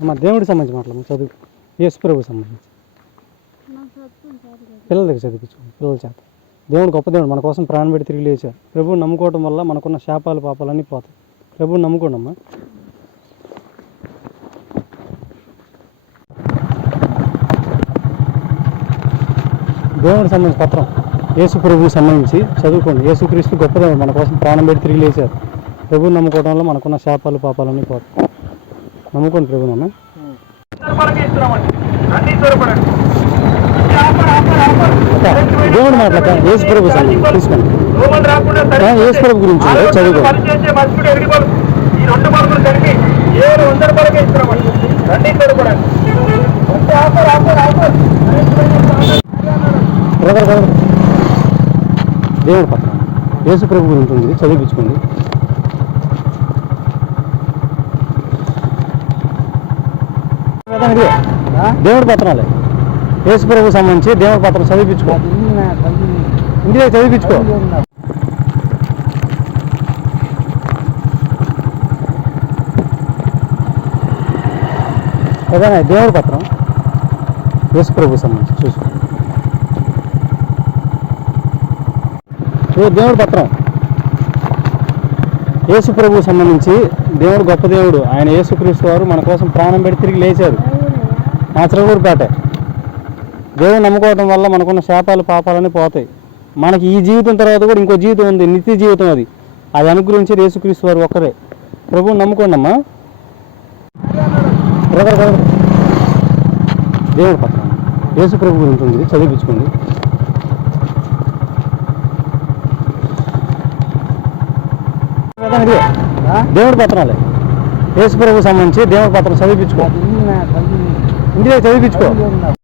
మా దేవుడికి సంబంధించి మాట్లాడు చదువు. యేసు సంబంధించి. పిల్లల దగ్గర చదివించుకోండి పిల్లల చేత. దేవుడు గొప్ప దేవుడు మన కోసం ప్రాణం పెట్టి తిరిగి లేచారు ప్రభువుని నమ్ముకోవడం వల్ల మనకున్న శాపాలు పాపాలన్నీ పోతాయి. ప్రభువుని నమ్ముకోండి అమ్మా దేవుడికి సంబంధించి పత్రం. యేసు ప్రభువుకి సంబంధించి చదువుకోండి. యేసుక్రీస్తు గొప్ప దేవుడు మన కోసం ప్రాణం పెట్టి తిరిగి లేచారు ప్రభువుని నమ్ముకోవడం వల్ల మనకున్న శాపాలు పాపాలన్నీ పోతాయి. నమ్ముకోండి ప్రభునమ్మా మనకి దేవుడు మాట్లాడతా యేసు ప్రభు సంబంధించి తీసుకోండి. యేసు ప్రభు గురించి చదువుకో దేవుడు చదువుకోండి యేసు ప్రభు గురించి ఉంది. చదివించుకోండి. దేవుడి పత్రాలే. యేసు ప్రభు సంబంధించి దేవుడి పత్రం చదివించుకో ఇంటిలో చదివించుకో ఏదైనా దేవుడి పత్రం యేసు ప్రభు సంబంధించి చూసుకో. దేవుడి పత్రం. యేసు ప్రభువు సంబంధించి దేవుడు గొప్ప దేవుడు. ఆయన యేసుక్రీస్తు వారు మన కోసం ప్రాణం పెట్టి తిరిగి లేచారు. మాచరగూరుపేట దేవుడు నమ్ముకోవడం వల్ల మనకున్న శాపాలు పాపాలని పోతాయి. మనకి ఈ జీవితం తర్వాత కూడా ఇంకో జీవితం ఉంది నిత్య జీవితం అది. అది అనుగురించి యేసుక్రీస్తు వారు ఒక్కరే. ప్రభువు నమ్ముకోండి అమ్మా. బ్రదర్ యేసు ప్రభు గురించి ఉంది చదివించుకోండి ఇదే. దేవుడి పత్రాలే. యేసు ప్రభు సంబంధించి దేవుడి పత్రం చదివించుకో ఇంటిలో చదివించుకో